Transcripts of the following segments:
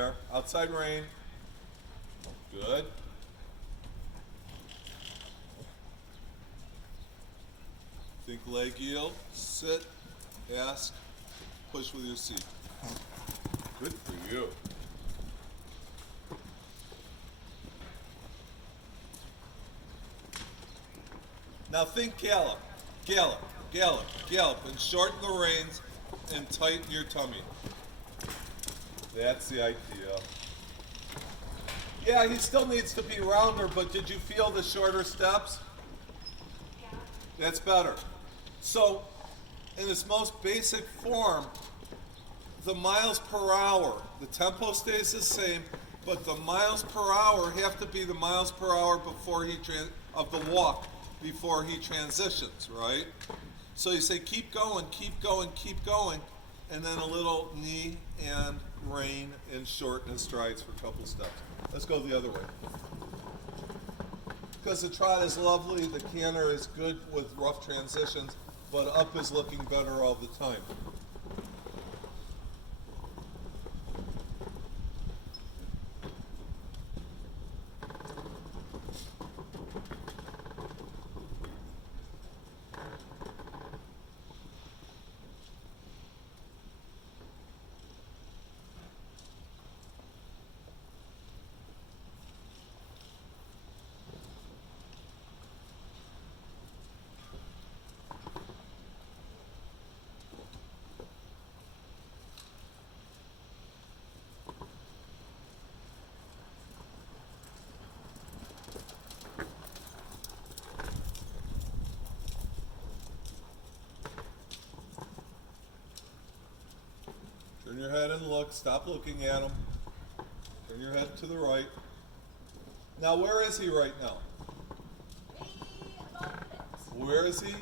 There. Outside rein. Good. Think leg yield. Sit. Ask. Push with your seat. Good for you. Now think gallop, gallop, gallop, gallop, and shorten the reins and tighten your tummy. That's the idea. Yeah, he still needs to be rounder, but did you feel the shorter steps? Yeah. That's better. So, in its most basic form, the miles per hour, the tempo stays the same, but the miles per hour have to be the miles per hour before of the walk before he transitions, right? So you say keep going, keep going, keep going, and then a little knee and rein and shorten his strides for a couple steps. Let's go the other way. Because the trot is lovely, the canter is good with rough transitions, but up is looking better all the time. Turn your head and look. Stop looking at him. Turn your head to the right. Now, where is he right now? Where is he?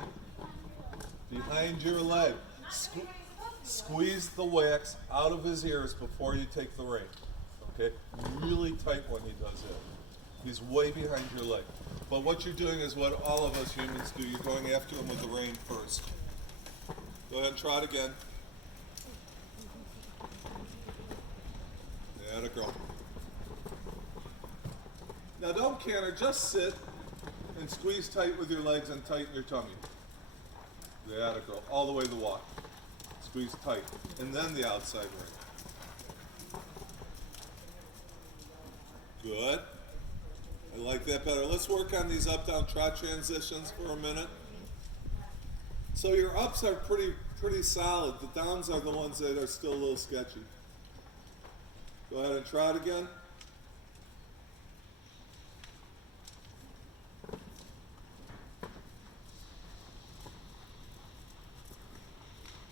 Behind your leg. Squeeze the wax out of his ears before you take the rein. Okay? Really tight when he does it. He's way behind your leg. But what you're doing is what all of us humans do. You're going after him with the rein first. Go ahead and trot again. Atta girl. Now don't canter, just sit and squeeze tight with your legs and tighten your tummy. Atta girl. All the way to the walk. Squeeze tight. And then the outside ring. Good. I like that better. Let's work on these up-down trot transitions for a minute. So your ups are pretty solid. The downs are the ones that are still a little sketchy. Go ahead and trot again.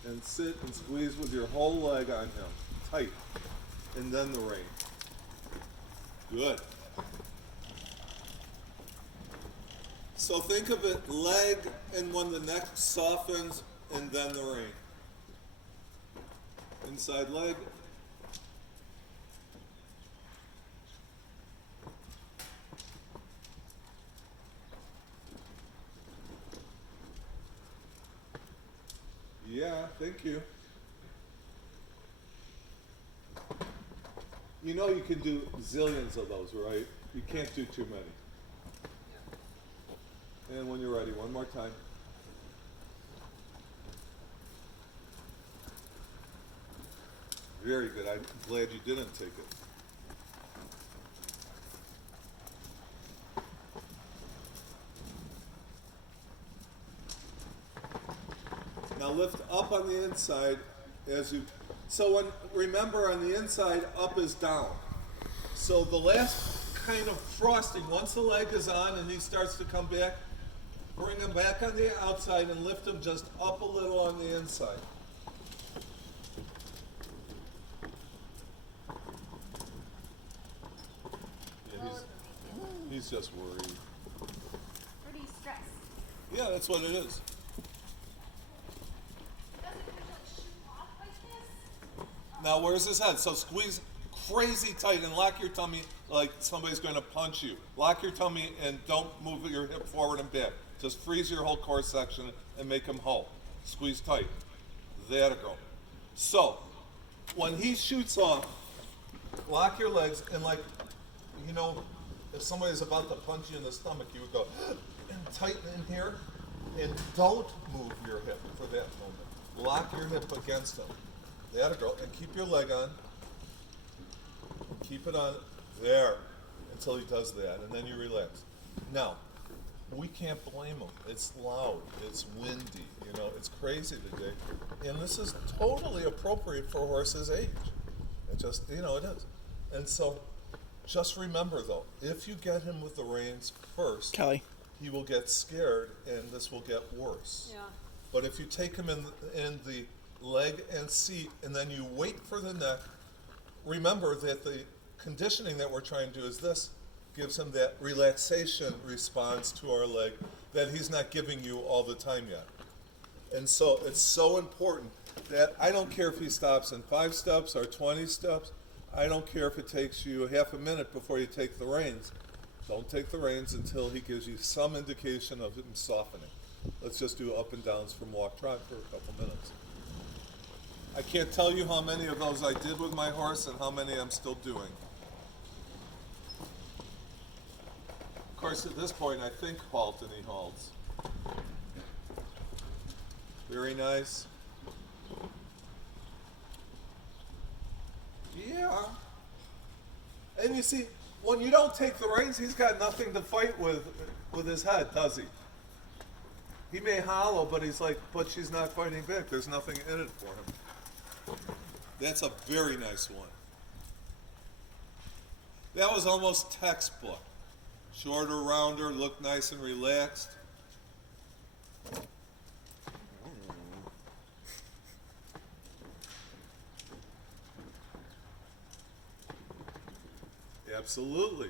And sit and squeeze with your whole leg on him. Tight. And then the rein. Good. So think of it leg and when the neck softens and then the rein. Inside leg. Yeah, thank you. You know you can do zillions of those, right? You can't do too many. And when you're ready, one more time. Very good. I'm glad you didn't take it. Now lift up on the inside as you, remember on the inside, up is down. So the last kind of frosting, once the leg is on and he starts to come back, bring him back on the outside and lift him just up a little on the inside. Yeah, he's just worried. Pretty stressed. Yeah, that's what it is. Now, where's his head? So squeeze crazy tight and lock your tummy like somebody's going to punch you. Lock your tummy and don't move your hip forward and back. Just freeze your whole core section and make him halt. Squeeze tight. There to go. So, when he shoots off, lock your legs, and like, you know, if somebody's about to punch you in the stomach, you would go and tighten in here, and don't move your hip for that moment. Lock your hip against him. That a girl, and keep your leg on. And keep it on there until he does that, and then you relax. Now, we can't blame him. It's loud, it's windy, you know, it's crazy today, and this is totally appropriate for a horse's age. It just, you know, it is. And so, just remember though, if you get him with the reins first, Kelly. he will get scared, and this will get worse. Yeah. But if you take him in the leg and seat, and then you wait for the neck, remember that the conditioning that we're trying to do is this gives him that relaxation response to our leg that he's not giving you all the time yet. And so it's so important that I don't care if he stops in 5 steps or 20 steps. I don't care if it takes you half a minute before you take the reins. Don't take the reins until he gives you some indication of him softening. Let's just do up and downs from walk trot for a couple minutes. I can't tell you how many of those I did with my horse and how many I'm still doing. Of course, at this point, I think halt, and he halts. Very nice. Yeah. And you see, when you don't take the reins, he's got nothing to fight with his head, does he? He may hollow, but he's like, but she's not fighting back. There's nothing in it for him. That's a very nice one. That was almost textbook. Shorter, rounder, look nice and relaxed. Absolutely.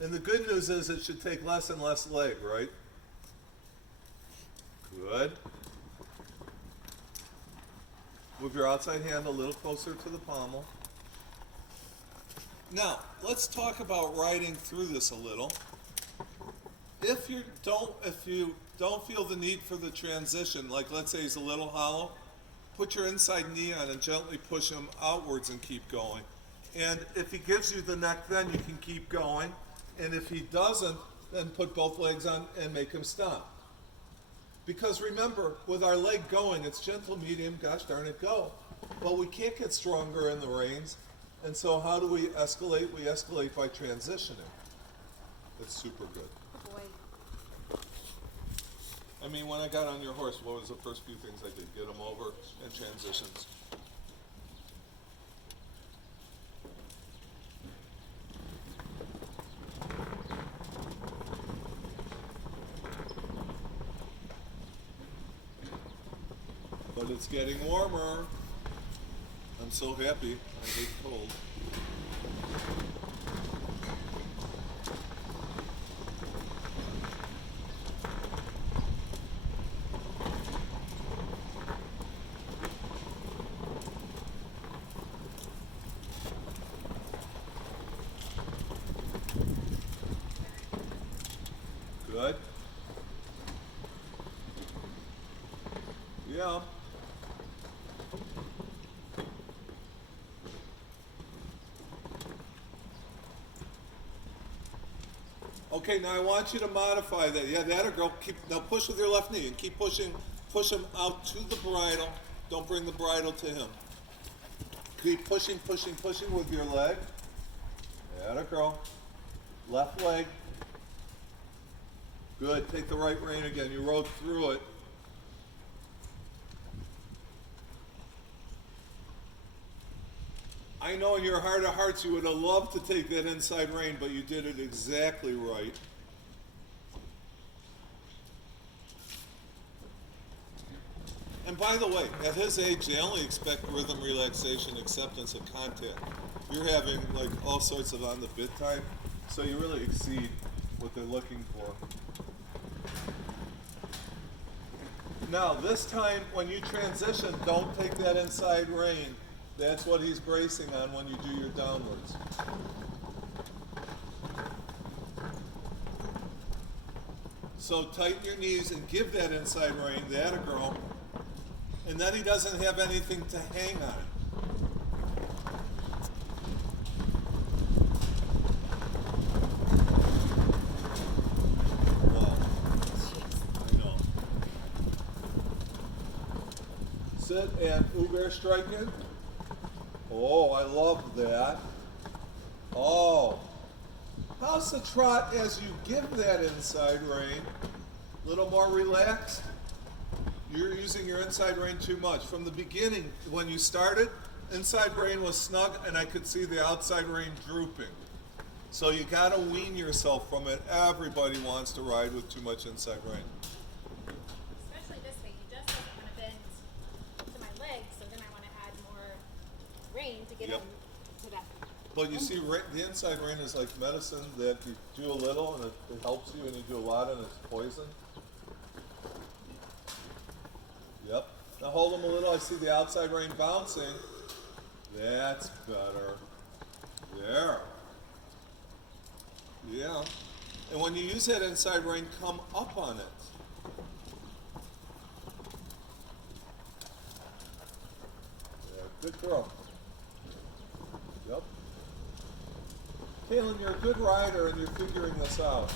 And the good news is it should take less and less leg, right? Good. Move your outside hand a little closer to the pommel. Now, let's talk about riding through this a little. If you don't feel the need for the transition, like let's say he's a little hollow, put your inside knee on and gently push him outwards and keep going. And if he gives you the neck, then you can keep going. And if he doesn't, then put both legs on and make him stop. Because remember, with our leg going, it's gentle, medium, gosh darn it, go. But we can't get stronger in the reins. And so how do we escalate? We escalate by transitioning. It's super good. Oh boy. I mean, when I got on your horse, what was the first few things I did? Get him over and transitions. But it's getting warmer. I'm so happy. I hate cold. Good. Yeah. Okay, now I want you to modify that. Yeah, that or girl. Now push with your left knee and keep pushing. Push him out to the bridle. Don't bring the bridle to him. Keep pushing, pushing, pushing with your leg. That or girl. Left leg. Good. Take the right rein again. You rode through it. I know in your heart of hearts you would have loved to take that inside rein, but you did it exactly right. And by the way, at his age, they only expect rhythm, relaxation, acceptance, and contact. You're having like all sorts of on the bit time, so you really exceed what they're looking for. Now, this time when you transition, don't take that inside rein. That's what he's bracing on when you do your downwards. So tighten your knees and give that inside rein, that a girl. And then he doesn't have anything to hang on. Sit and Uber striking. Oh, I love that. Oh. How's the trot as you give that inside rein? A little more relaxed? You're using your inside rein too much. From the beginning, when you started, inside rein was snug and I could see the outside rein drooping. So you gotta wean yourself from it. Everybody wants to ride with too much inside rein. Especially this way, you just doesn't want to bend to my leg, so then I want to add more rein to get Yep. him to that. But you see, the inside rein is like medicine that you do a little and it helps you, and you do a lot and it's poison. Yep. Now hold them a little. I see the outside rein bouncing. That's better. There. Yeah. And when you use that inside rein, come up on it. Yeah, good girl. Yep. Kaylin, you're a good rider and you're figuring this out.